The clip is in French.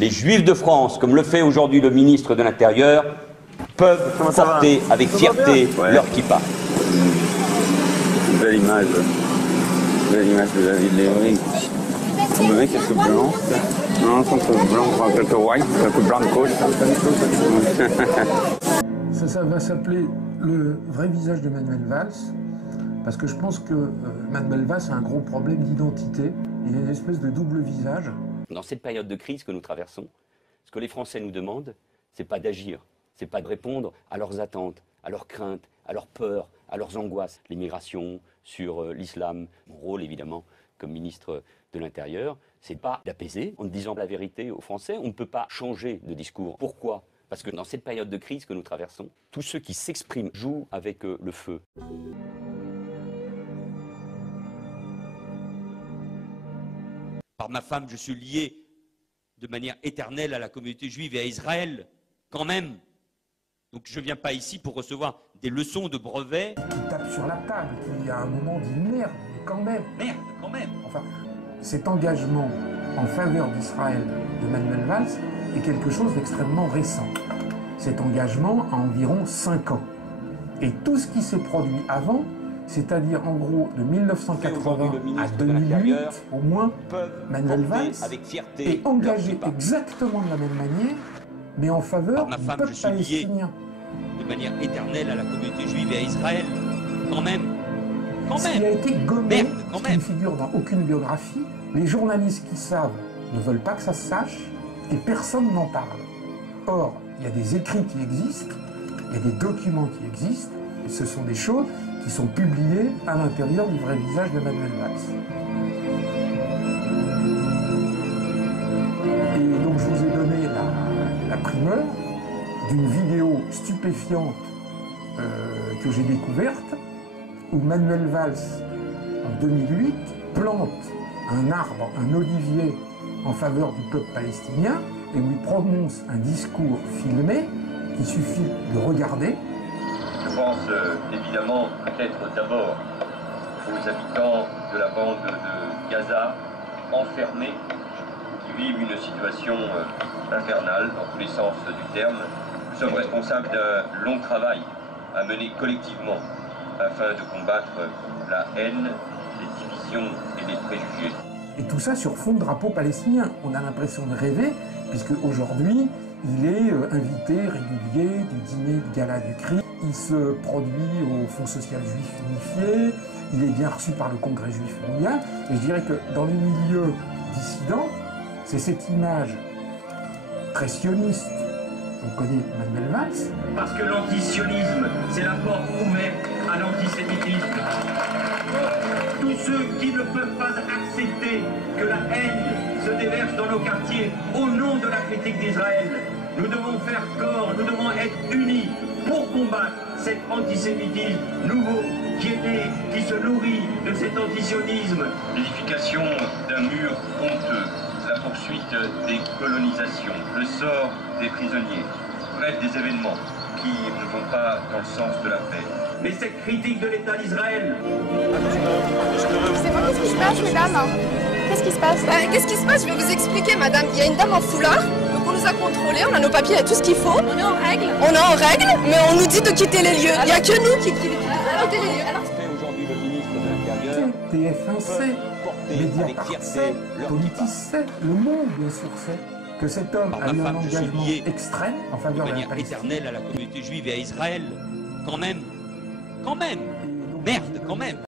Les Juifs de France, comme le fait aujourd'hui le ministre de l'Intérieur, peuvent porter avec fierté leur kippa. Belle image de la ville d'Evry. Vous voyez quelques blancs. Non, quelques blancs, quelques white, quelques blancs de côte. Ça va s'appeler le vrai visage de Manuel Valls, parce que je pense que Manuel Valls a un gros problème d'identité. Il a une espèce de double visage. Dans cette période de crise que nous traversons, ce que les Français nous demandent, c'est pas d'agir, c'est pas de répondre à leurs attentes, à leurs craintes, à leurs peurs, à leurs angoisses. L'immigration, sur l'islam, mon rôle évidemment comme ministre de l'Intérieur, c'est pas d'apaiser en disant la vérité aux Français. On ne peut pas changer de discours. Pourquoi ? Parce que dans cette période de crise que nous traversons, tous ceux qui s'expriment jouent avec le feu. Par ma femme, je suis lié de manière éternelle à la communauté juive et à Israël, quand même. Donc je ne viens pas ici pour recevoir des leçons de brevet. Il tape sur la table, qui à un moment dit merde, mais quand même. Merde, quand même. Enfin, cet engagement en faveur d'Israël de Manuel Valls est quelque chose d'extrêmement récent. Cet engagement a environ 5 ans. Et tout ce qui s'est produit avant, c'est-à-dire en gros de 1980 à 2008, au moins, Manuel Valls est engagé exactement de la même manière, mais en faveur du peuple palestinien. De manière éternelle à la communauté juive et à Israël, quand même. Ce qui a été gommé, qui ne figure dans aucune biographie, les journalistes qui savent ne veulent pas que ça se sache, et personne n'en parle. Or, il y a des écrits qui existent, il y a des documents qui existent, et ce sont des choses qui sont publiées à l'intérieur du vrai visage de Manuel Valls. Et donc je vous ai donné la primeur d'une vidéo stupéfiante que j'ai découverte, où Manuel Valls, en 2008, plante un arbre, un olivier, en faveur du peuple palestinien, et où il prononce un discours filmé qu'il suffit de regarder. Je pense évidemment peut-être d'abord aux habitants de la bande de Gaza, enfermés, qui vivent une situation infernale dans tous les sens du terme. Nous sommes responsables d'un long travail à mener collectivement afin de combattre la haine, les divisions et les préjugés. Et tout ça sur fond de drapeau palestinien. On a l'impression de rêver, puisque aujourd'hui, il est invité régulier du dîner de gala du CRI. Il se produit au Fonds social juif unifié. Il est bien reçu par le Congrès juif mondial. Et je dirais que dans les milieux dissidents, c'est cette image très sioniste. On connaît Manuel Valls. Parce que l'antisionisme, c'est la porte ouverte à l'antisémitisme. Tous ceux qui ne peuvent pas accepter que la haine se déverse dans nos quartiers au nom de la critique d'Israël, nous devons faire corps, nous devons être unis pour combattre cet antisémitisme nouveau qui est né, qui se nourrit de cet antisionisme. L'édification d'un mur honteux, la poursuite des colonisations, le sort des prisonniers, bref des événements qui ne vont pas dans le sens de la paix. Mais cette critique de l'État d'Israël... C'est moi, qu'est-ce qui se passe, mesdames? Qu'est-ce qui se passe? Qu'est-ce qui se passe? Je vais vous expliquer, madame. Il y a une dame en foulard, donc on nous a contrôlés, on a nos papiers, il y a tout ce qu'il faut. On est en règle. On est en règle, mais on nous dit de quitter les lieux. Il n'y a que nous qui quittons les lieux. Aujourd'hui, le ministre de l'Intérieur, TF1 sait, Mediapart sait, Politis sait, Le Monde bien sûr sait que cet homme a eu un engagement extrême en faveur de la Palestine. éternelle à la communauté juive et à Israël, quand même, merde, quand même.